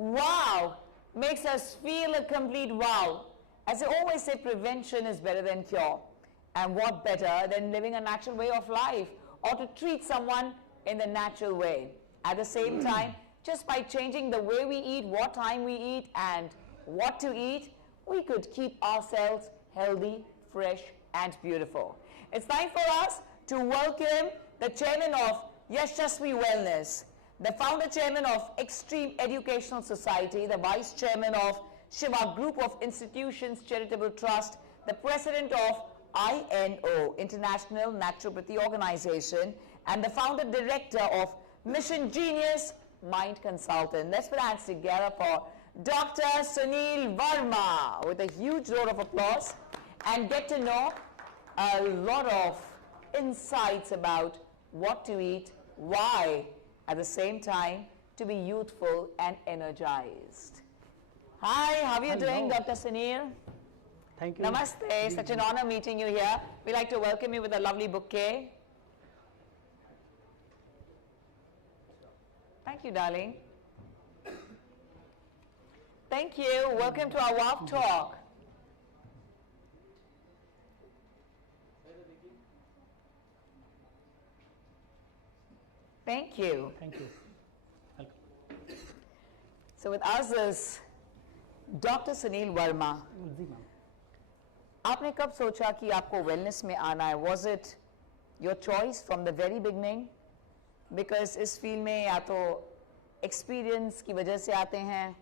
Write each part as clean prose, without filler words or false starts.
wow makes us feel a complete wow. As I always say, prevention is better than cure. And what better than living a natural way of life or to treat someone in the natural way. At the same time, just by changing the way we eat, what time we eat, and what to eat, we could keep ourselves healthy, fresh, and beautiful. It's time for us to welcome the chairman of Yashasvi Wellness, the founder chairman of Extreme Educational Society, the vice chairman of Shiva Group of Institutions Charitable Trust, the president of INO, International Naturopathy Organization, and the founder director of Mission Genius Mind Consultant. Let's put hands together for Dr. Sunil Verma with a huge round of applause and get to know a lot of insights about what to eat, why, at the same time to be youthful and energized. Hi, how are you doing, Dr. Sunil? Thank you. Namaste, such an honor meeting you here. We'd like to welcome you with a lovely bouquet. Thank you, darling. Thank you. Welcome to our WAF Talk. Thank you. Thank you. Welcome. So with us is Dr. Sunil Verma. जी ma'am. आपने कब सोचा कि आपको wellness में आना है? Was it your choice from the very beginning? Because इस फील्ड में या तो एक्सपीरियंस की वजह से आते हैं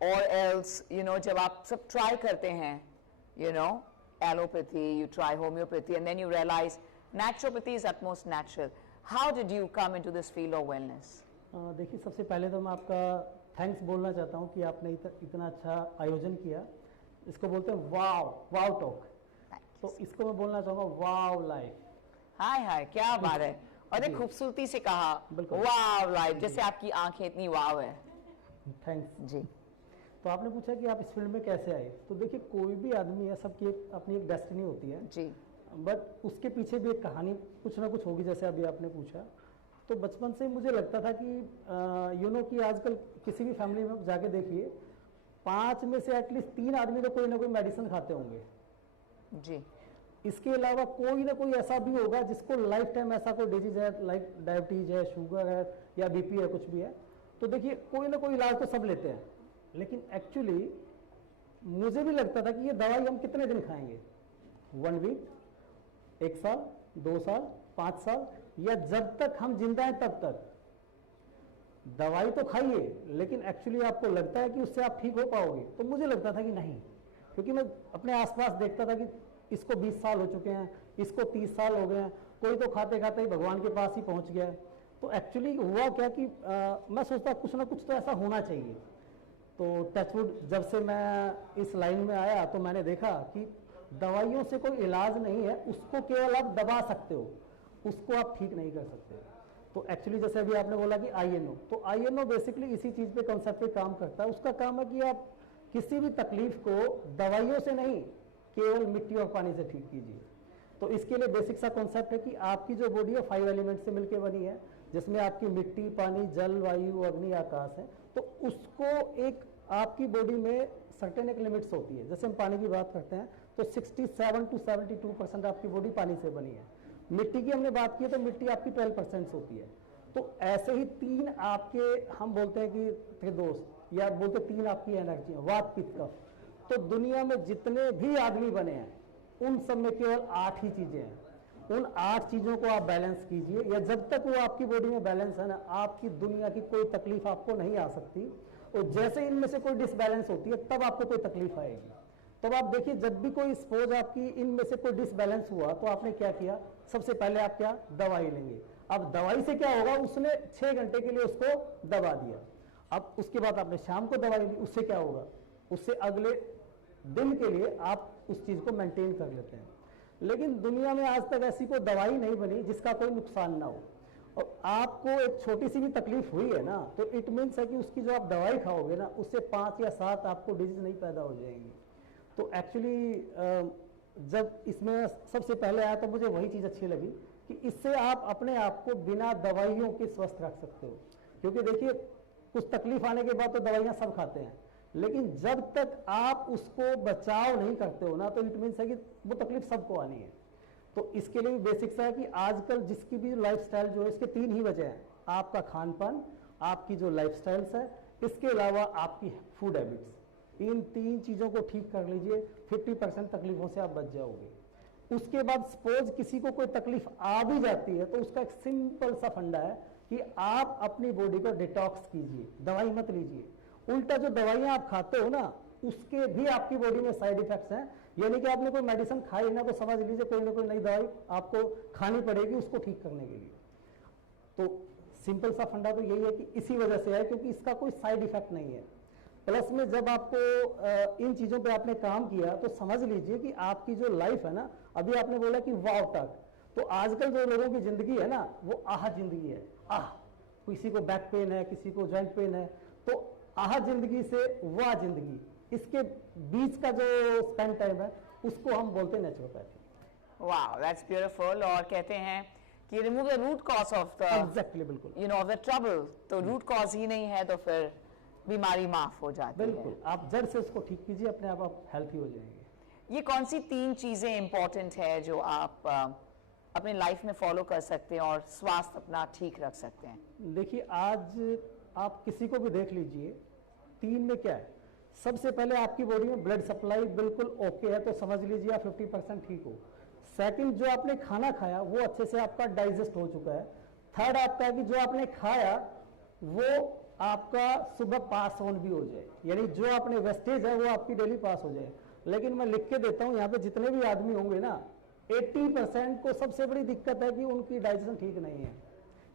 or else, जब आप सब ट्राई करते हैं, allopathy, you try homeopathy, and then you realize naturopathy is at most natural. How did you come into this field of wellness? देखिए, सबसे पहले तो मैं आपका थैंक्स बोलना चाहता हूँ कि आपने इतना अच्छा आयोजन किया. इसको बोलते हैं वाव टॉक. तो इसको मैं बोलना चाहूँगा वाव लाइफ. हाय क्या बात है. और एक खूबसूरती से कहा वाव लाइफ, जैसे आपकी आंखें इतनी वाव है. थैंक्स जी. तो आपने पूछा कि आप इस फील्ड में कैसे आए. तो देखिए, कोई भी आदमी है, सबकी अपनी एक डेस्टिनी होती है जी, बट उसके पीछे भी एक कहानी कुछ ना कुछ होगी. जैसे अभी आपने पूछा, तो बचपन से मुझे लगता था कि कि आजकल किसी भी फैमिली में जाके देखिए, 5 में से एटलीस्ट 3 आदमी तो कोई ना कोई मेडिसिन खाते होंगे जी. इसके अलावा कोई ना कोई ऐसा भी होगा जिसको लाइफ टाइम ऐसा कोई डिजीज है, लाइक डायबिटीज है, शुगर है या बीपी है, कुछ भी है. तो देखिए, कोई ना कोई इलाज तो सब लेते हैं, लेकिन एक्चुअली मुझे भी लगता था कि ये दवाई हम कितने दिन खाएंगे. 1 वीक, 1 साल, 2 साल, 5 साल, या जब तक हम जिंदा हैं तब तक दवाई तो खाइए, लेकिन एक्चुअली आपको लगता है कि उससे आप ठीक हो पाओगे. तो मुझे लगता था कि नहीं, क्योंकि मैं अपने आसपास देखता था कि इसको 20 साल हो चुके हैं, इसको 30 साल हो गए हैं, कोई तो खाते खाते ही भगवान के पास ही पहुंच गया. तो एक्चुअली हुआ क्या कि मैं सोचता कुछ ना कुछ तो ऐसा होना चाहिए. तो टचवुड, जब से मैं इस लाइन में आया तो मैंने देखा कि दवाइयों से कोई इलाज नहीं है, उसको केवल आप दबा सकते हो, उसको आप ठीक नहीं कर सकते. तो एक्चुअली जैसे अभी आपने बोला कि INO, तो INO बेसिकली इसी चीज़ पे, कॉन्सेप्ट पे काम करता है. उसका काम है कि आप किसी भी तकलीफ को दवाइयों से नहीं, केवल मिट्टी और पानी से ठीक कीजिए. तो इसके लिए बेसिक सा कॉन्सेप्ट है कि आपकी जो बॉडी है 5 एलिमेंट से मिलकर बनी है, जिसमें आपकी मिट्टी, पानी, जल, वायु, अग्नि, आकाश है. तो उसको एक आपकी बॉडी में सर्टेन एक लिमिट्स होती है. जैसे हम पानी की बात करते हैं तो 67 to 72% आपकी बॉडी पानी से बनी है. मिट्टी की हमने बात की तो मिट्टी आपकी 12% होती है. तो ऐसे ही 3 आपके, हम बोलते हैं कि दोस्त, या बोलते 3 आपकी एनर्जी है, वात, पित्त, कफ. तो दुनिया में जितने भी आदमी बने हैं उन सब में केवल 8 ही चीजें हैं. उन 8 चीजों को आप बैलेंस कीजिए, या जब तक वो आपकी बॉडी में बैलेंस है ना, आपकी दुनिया की कोई तकलीफ आपको नहीं आ सकती. और जैसे इनमें से कोई डिसबैलेंस होती है तब आपको कोई तकलीफ आएगी. तब आप देखिए, जब भी कोई सपोज आपकी इनमें से कोई डिसबैलेंस हुआ तो आपने क्या किया, सबसे पहले आप क्या, दवाई लेंगे. अब दवाई से क्या होगा, उसने 6 घंटे के लिए उसको दबा दिया. अब उसके बाद आपने शाम को दवाई ली, उससे क्या होगा, उससे अगले दिन के लिए आप उस चीज को मेंटेन कर लेते हैं. लेकिन दुनिया में आज तक ऐसी कोई दवाई नहीं बनी जिसका कोई नुकसान ना हो. और आपको एक छोटी सी भी तकलीफ हुई है ना, तो इट मीन्स है कि उसकी जो आप दवाई खाओगे ना, उससे 5 या 7 आपको डिजीज नहीं पैदा हो जाएंगी. तो एक्चुअली जब इसमें सबसे पहले आया तो मुझे वही चीज़ अच्छी लगी कि इससे आप अपने आप को बिना दवाइयों के स्वस्थ रख सकते हो. क्योंकि देखिए, कुछ तकलीफ आने के बाद तो दवाइयां सब खाते हैं, लेकिन जब तक आप उसको बचाव नहीं करते हो ना, तो इट मीन्स है कि वो तकलीफ सबको आनी है। तो इसके लिए भी बेसिक्स है कि आजकल जिसकी भी लाइफस्टाइल जो है, इसके 3 ही वजह हैं, आपका खान पान, आपकी जो लाइफस्टाइल्स है, इसके अलावा आपकी फूड हैबिट्स। इन 3 चीज़ों को ठीक कर लीजिए, 50% तकलीफों से आप बच जाओगे। उसके बाद सपोज किसी को कोई तकलीफ आ भी जाती है, तो उसका एक सिंपल सा फंडा है कि आप अपनी बॉडी को डिटॉक्स कीजिए, दवाई मत लीजिए। उल्टा जो दवाइयां आप खाते हो ना, उसके भी आपकी बॉडी में साइड इफेक्ट्स हैं। यानी कि आपने कोई मेडिसिन खाई ना, तो समझ लीजिए कोई ना कोई नई दवाई आपको खानी पड़ेगी उसको ठीक करने के लिए। तो सिंपल सा फंडा तो यही है कि इसी वजह से है, क्योंकि इसका कोई साइड इफेक्ट नहीं है। प्लस में जब आपको इन चीज़ों पे आपने काम किया, तो समझ लीजिए कि आपकी जो लाइफ है ना, अभी आपने बोला कि वाव तक, तो आजकल जो लोगों की जिंदगी है ना, वो आह जिंदगी है। आह, किसी को बैक पेन है, किसी को जॉइंट पेन है, तो आह जिंदगी से वाह जिंदगी, इसके बीच का जो स्पेंड टाइम है, उसको हम बोलते हैं नेचुरोपैथी। वाह, दैट्स ब्यूटीफुल। और कहते हैं कि remove the root cause of the, exactly, बिल्कुल, you know, of the trouble. तो रूट कॉज ही नहीं है तो फिर बीमारी माफ हो जाती है। बिल्कुल, आप जड़ से उसको ठीक कीजिए, अपने आप हेल्थी हो जाएंगे। ये कौन सी 3 चीजें इंपॉर्टेंट है जो आप अपने लाइफ में फॉलो कर सकते हैं और स्वास्थ्य अपना ठीक रख सकते हैं? देखिए, आज आप किसी को भी देख लीजिए, 3 में क्या है। सबसे पहले आपकी बॉडी में ब्लड सप्लाई बिल्कुल ओके है, तो समझ लीजिए आप 50% ठीक हो। सेकंड, जो आपने खाना खाया वो अच्छे से आपका डाइजेस्ट हो चुका है। थर्ड आपका है कि जो आपने खाया वो आपका सुबह पास ऑन भी हो जाए, यानी जो आपने वेस्टेज है वो आपकी डेली पास हो जाए। लेकिन मैं लिख के देता हूँ, यहाँ पे जितने भी आदमी होंगे ना, 80% को सबसे बड़ी दिक्कत है कि उनकी डाइजेशन ठीक नहीं है।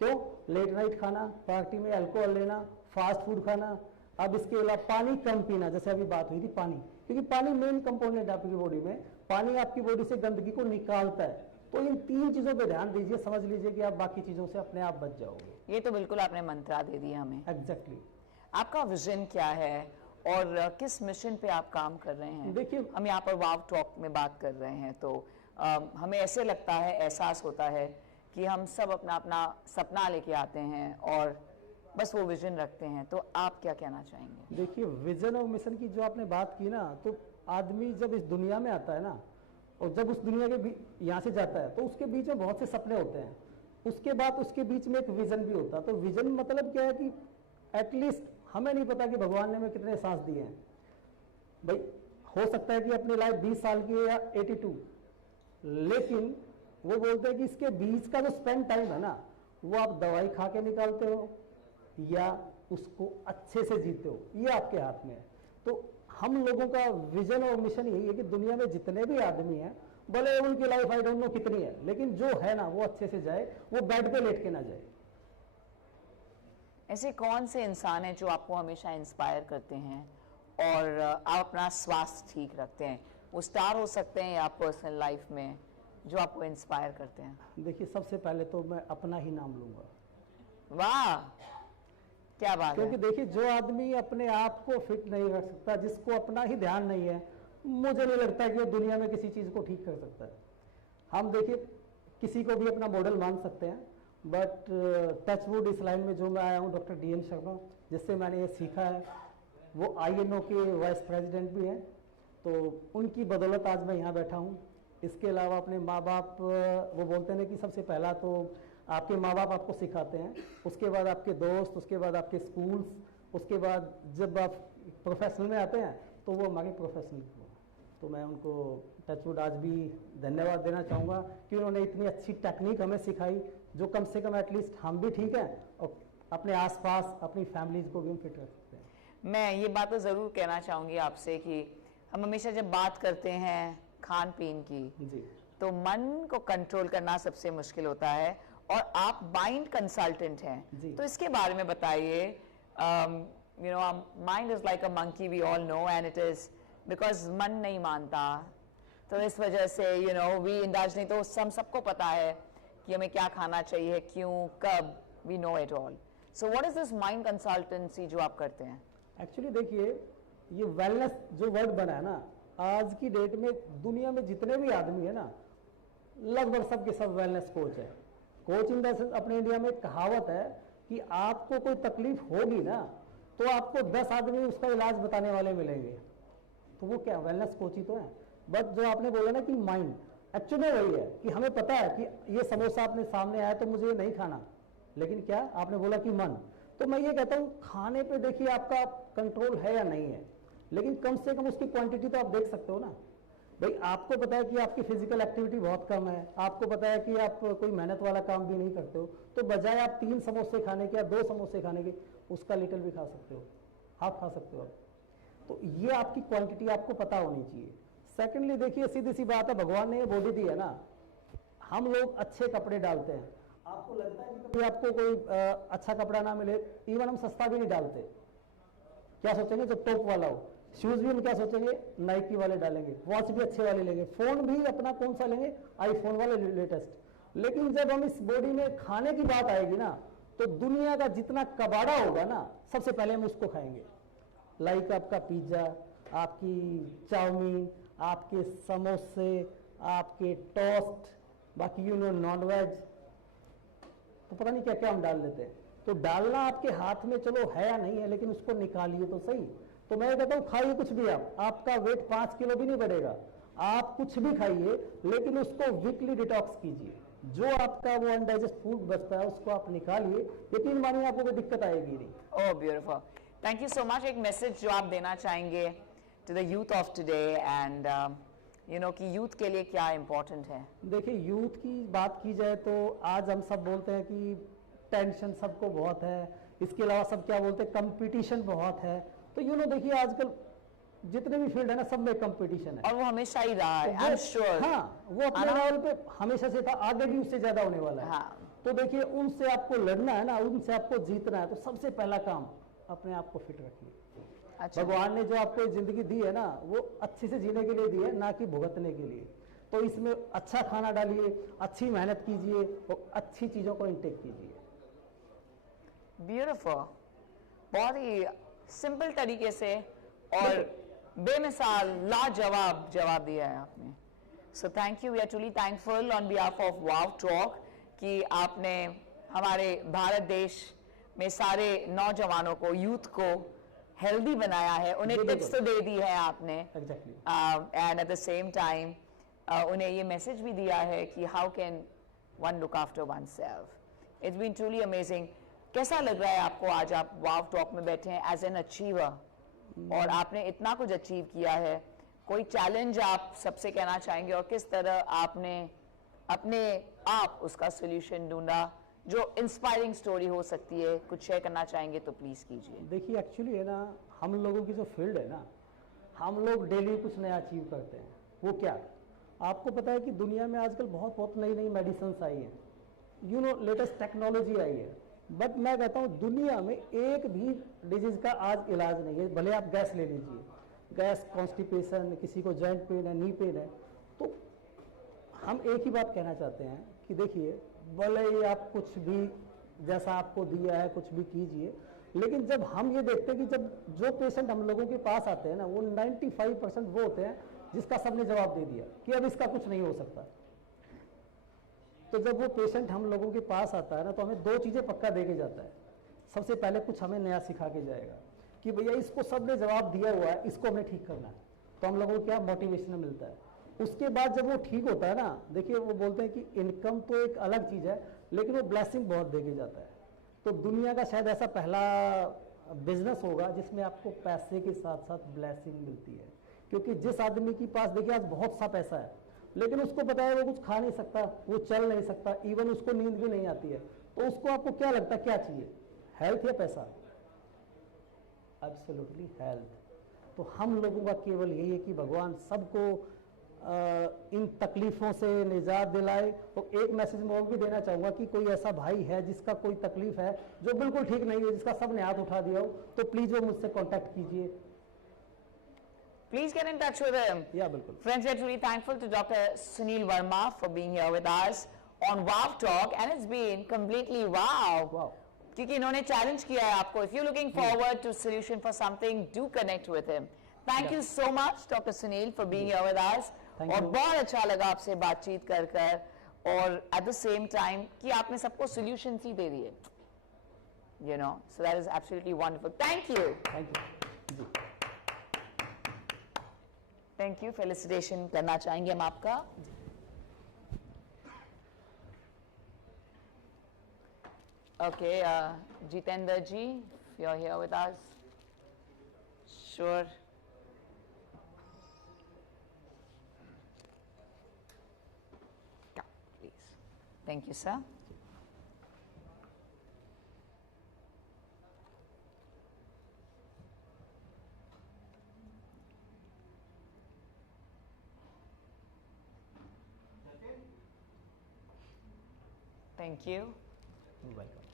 क्यों? लेट नाइट खाना, पार्टी में अल्कोहल लेना, फास्ट फूड खाना, अब इसके अलावा पानी कम पीना, जैसे अभी बात हुई थी पानी, क्योंकि पानी मेन कंपोनेंट है आपकी बॉडी में, पानी आपकी बॉडी से गंदगी को निकालता है। तो इन 3 चीजों पे ध्यान दीजिए, समझ लीजिए कि आप बाकी चीजों से अपने आप बच जाओगे। ये तो बिल्कुल आपने मंत्रा दे दिया हमें। एग्जैक्टली। आपका विजन क्या है और किस मिशन पे आप काम कर रहे हैं? देखिए, हम यहाँ पर वाव टॉक में बात कर रहे हैं, तो हमें ऐसे लगता है, एहसास होता है कि हम सब अपना अपना सपना लेके आते हैं और बस वो विजन रखते हैं। तो आप क्या कहना चाहेंगे? देखिए, विजन और मिशन की जो आपने बात की ना, तो आदमी जब इस दुनिया में आता है ना, और जब उस दुनिया के यहाँ से जाता है, तो उसके बीच में बहुत से सपने होते हैं। उसके बाद उसके बीच में एक विजन भी होता है। तो विजन मतलब क्या है कि एटलीस्ट हमें नहीं पता कि भगवान ने हमें कितने सांस दिए हैं। भाई, हो सकता है कि अपनी लाइफ 20 साल की है या 82, लेकिन वो बोलते हैं कि इसके बीच का जो स्पेंड टाइम है ना, वो आप दवाई खा के निकालते हो या उसको अच्छे से जीते हो, ये आपके हाथ में है। तो हम लोगों का विजन और मिशन यही है कि दुनिया में जितने भी आदमी हैं, भले उनकी लाइफ आई डोंट नो कितनी है, लेकिन जो है ना वो अच्छे से जाए, वो बेड पे लेट के ना जाए। ऐसे कौन से इंसान हैं जो आपको हमेशा इंस्पायर करते हैं और आप अपना स्वास्थ्य ठीक रखते हैं? वो स्टार हो सकते हैं या पर्सनल लाइफ में जो आपको इंस्पायर करते हैं? देखिए, सबसे पहले तो मैं अपना ही नाम लूंगा। वाह, क्या बात है। क्योंकि देखिए, जो आदमी अपने आप को फिट नहीं रख सकता, जिसको अपना ही ध्यान नहीं है, मुझे नहीं लगता कि वो दुनिया में किसी चीज को ठीक कर सकता है। हम देखिए, किसी को भी अपना मॉडल मान सकते हैं, बट टचवुड इस लाइन में जो मैं आया हूँ, डॉक्टर DN शर्मा, जिससे मैंने ये सीखा है, वो INO के वाइस प्रेसिडेंट भी हैं, तो उनकी बदौलत आज मैं यहाँ बैठा हूँ। इसके अलावा अपने माँ बाप, वो बोलते हैं कि सबसे पहला तो आपके माँ बाप आपको सिखाते हैं, उसके बाद आपके दोस्त, उसके बाद आपके स्कूल्स, उसके बाद जब आप प्रोफेशनल में आते हैं तो वो हमारे प्रोफेशनल को। तो मैं उनको टचवुड आज भी धन्यवाद देना चाहूँगा कि उन्होंने इतनी अच्छी टेक्निक हमें सिखाई, जो कम से कम एटलीस्ट हम भी ठीक हैं और अपने आसपास अपनी फैमिलीज को भी हम फिट रख सकते हैं। मैं ये बात तो ज़रूर कहना चाहूँगी आपसे कि हम हमेशा जब बात करते हैं खान पीन की जी, तो मन को कंट्रोल करना सबसे मुश्किल होता है, और आप माइंड कंसल्टेंट हैं, तो इसके बारे में बताइए। You know, mind is like a monkey, we all know, and it is because मन नहीं मानता, तो इस वजह से यू नो वी इंडल्ज नहीं, तो हम सबको पता है कि हमें क्या खाना चाहिए, क्यों, कब, we know it all. So what is this mind consultancy जो आप करते हैं? एक्चुअली देखिए, ये वेलनेस जो वर्ड बना है ना, आज की डेट में दुनिया में जितने भी आदमी है ना, लगभग सबके सब वेलनेस कोच है। कोच इन द सेंस, अपने इंडिया में एक कहावत है कि आपको कोई तकलीफ होगी ना, तो आपको 10 आदमी उसका इलाज बताने वाले मिलेंगे, तो वो क्या वेलनेस कोच ही तो है। बट जो आपने बोला ना कि माइंड, एक्चुअली में वही है कि हमें पता है कि ये समोसा अपने सामने आया तो मुझे ये नहीं खाना, लेकिन क्या आपने बोला कि मन, तो मैं ये कहता हूँ खाने पे देखिए आपका कंट्रोल है या नहीं है, लेकिन कम से कम उसकी क्वांटिटी तो आप देख सकते हो ना। भाई आपको पता है कि आपकी फिजिकल एक्टिविटी बहुत कम है, आपको पता है कि आप कोई मेहनत वाला काम भी नहीं करते हो, तो बजाय आप 3 समोसे खाने के या 2 समोसे खाने के, उसका लिटिल भी खा सकते हो, हाफ खा सकते हो आप। तो ये आपकी क्वांटिटी आपको पता होनी चाहिए। सेकेंडली देखिए सीधी सी बात है, भगवान ने ये बॉडी दी है ना, हम लोग अच्छे कपड़े डालते हैं, आपको लगता है कि कभी आपको कोई अच्छा कपड़ा ना मिले, इवन हम सस्ता भी नहीं डालते, क्या सोचेंगे जब टॉप वाला हो, शूज भी हम क्या सोचेंगे नाइकी वाले डालेंगे, वॉच भी अच्छे वाले लेंगे, फोन भी अपना कौन सा लेंगे आईफोन वाले लेटेस्ट। लेकिन जब हम इस बॉडी में खाने की बात आएगी ना, तो दुनिया का जितना कबाड़ा होगा ना, सबसे पहले हम उसको खाएंगे। लाइक आपका पिज्जा, आपकी चाउमीन, आपके समोसे, आपके टोस्ट, बाकी नॉन वेज, तो पता नहीं क्या क्या हम डाल लेते हैं। तो डालना आपके हाथ में चलो है या नहीं है, लेकिन उसको निकालिए तो सही। तो मैं कहता हूँ खाइए कुछ भी, आपका वेट 5 किलो भी नहीं बढ़ेगा, आप कुछ भी खाइए, लेकिन उसको वीकली डिटॉक्स कीजिए। जो आपका वो अनडाइजेस्ट फूड बचता है उसको आप निकालिए, यकीन मानिए आपको कोई दिक्कत आएगी नहीं। Oh beautiful, thank you so much. एक मैसेज जो आप देना चाहेंगे to the youth of today and you know कि यूथ के लिए क्या इंपॉर्टेंट है? देखिए यूथ की बात की जाए तो आज हम सब बोलते हैं कि टेंशन सबको बहुत है, इसके अलावा सब क्या बोलते हैं कंपटीशन बहुत है। तो देखिए आजकल जितने भी फील्ड है ना, सब में कंपटीशन है, और वो हमेशा ही रहा है, आई एम श्योर। हाँ, वो अपने लेवल पे हमेशा से था, आगे भी उससे ज्यादा होने वाला है। हाँ। तो देखिए उनसे आपको लड़ना है ना, उनसे आपको जीतना है, तो सबसे पहला काम अपने आप को फिट रखिए। अच्छा। भगवान ने जो आपको जिंदगी दी है ना, वो अच्छे से जीने के लिए दी है, ना कि भुगतने के लिए। तो इसमें अच्छा खाना डालिए, अच्छी मेहनत कीजिए और अच्छी चीजों को इंटेक कीजिए। ब्यूटीफुल, बहुत ही सिंपल तरीके से और बेमिसाल लाजवाब जवाब दिया है आपने। So thank you, we are truly thankful on behalf of Wow Talk कि आपने हमारे भारत देश में सारे नौजवानों को, यूथ को हेल्दी बनाया है, उन्हें टिप्स तो दे दी है आपने, and at the same time उन्हें ये मैसेज भी दिया है कि how can one look after oneself. It's been truly amazing. कैसा लग रहा है आपको आज आप वाव टॉक में बैठे हैं एज एन अचीवर, और आपने इतना कुछ अचीव किया है? कोई चैलेंज आप सबसे कहना चाहेंगे, और किस तरह आपने अपने आप उसका सोल्यूशन ढूंढा, जो इंस्पायरिंग स्टोरी हो सकती है, कुछ शेयर करना चाहेंगे तो प्लीज कीजिए। देखिए एक्चुअली है ना, हम लोगों की जो फील्ड है ना, हम लोग डेली कुछ नया अचीव करते हैं। वो क्या, आपको पता है कि दुनिया में आजकल बहुत नई नई मेडिसिन आई हैं, लेटेस्ट टेक्नोलॉजी आई है, बट मैं कहता हूँ दुनिया में एक भी डिजीज का आज इलाज नहीं है। भले आप गैस ले लीजिए, गैस, कॉन्स्टिपेशन, किसी को जॉइंट पेन है, नी पेन है, तो हम एक ही बात कहना चाहते हैं कि देखिए भले ही आप कुछ भी जैसा आपको दिया है कुछ भी कीजिए, लेकिन जब हम ये देखते हैं कि जब जो पेशेंट हम लोगों के पास आते हैं ना, वो 95% वो होते हैं जिसका सबने जवाब दे दिया कि अब इसका कुछ नहीं हो सकता। तो जब वो पेशेंट हम लोगों के पास आता है ना, तो हमें 2 चीजें पक्का दे के जाता है। सबसे पहले कुछ हमें नया सिखा के जाएगा कि भैया इसको सबने जवाब दिया हुआ है, इसको हमें ठीक करना है, तो हम लोगों को क्या मोटिवेशन मिलता है। उसके बाद जब वो ठीक होता है ना, देखिए वो बोलते हैं कि इनकम तो एक अलग चीज है, लेकिन वो ब्लेसिंग बहुत दे के जाता है। तो दुनिया का शायद ऐसा पहला बिजनेस होगा जिसमें आपको पैसे के साथ साथ ब्लेसिंग मिलती है। क्योंकि जिस आदमी के पास देखिए आज बहुत सा पैसा है, लेकिन उसको पता है वो कुछ खा नहीं सकता, वो चल नहीं सकता, इवन उसको नींद भी नहीं आती है, तो उसको आपको क्या लगता है क्या चाहिए, हेल्थ या पैसा? Absolutely health. तो हम लोगों का केवल यही है कि भगवान सबको इन तकलीफों से निजात दिलाए। तो एक मैसेज मैं और भी देना चाहूंगा कि कोई ऐसा भाई है जिसका कोई तकलीफ है, जो बिल्कुल ठीक नहीं है, जिसका सबने हाथ उठा दिया हो, तो प्लीज वो मुझसे कांटेक्ट कीजिए। Please get in touch with him. Yeah, बिल्कुल। Friends, we're really thankful to Dr. Sunil Verma for being here with us on Wow Talk, and it's been completely wow. Wow. क्योंकि इन्होंने challenge किया है आपको. If you're looking forward to solution for something, do connect with him. Thank you so much, Dr. Sunil, for being here with us. और बहुत अच्छा लगा आपसे बातचीत कर और at the same time कि आपने सबको solutions ही दे दिए. So that is absolutely wonderful. Thank you. Thank you जी. Thank you. Felicitation करना चाहेंगे हम आपका. Okay, Jitendra ji, if you're here with us. Sure. Come, please. Thank you, sir. Thank you. Welcome.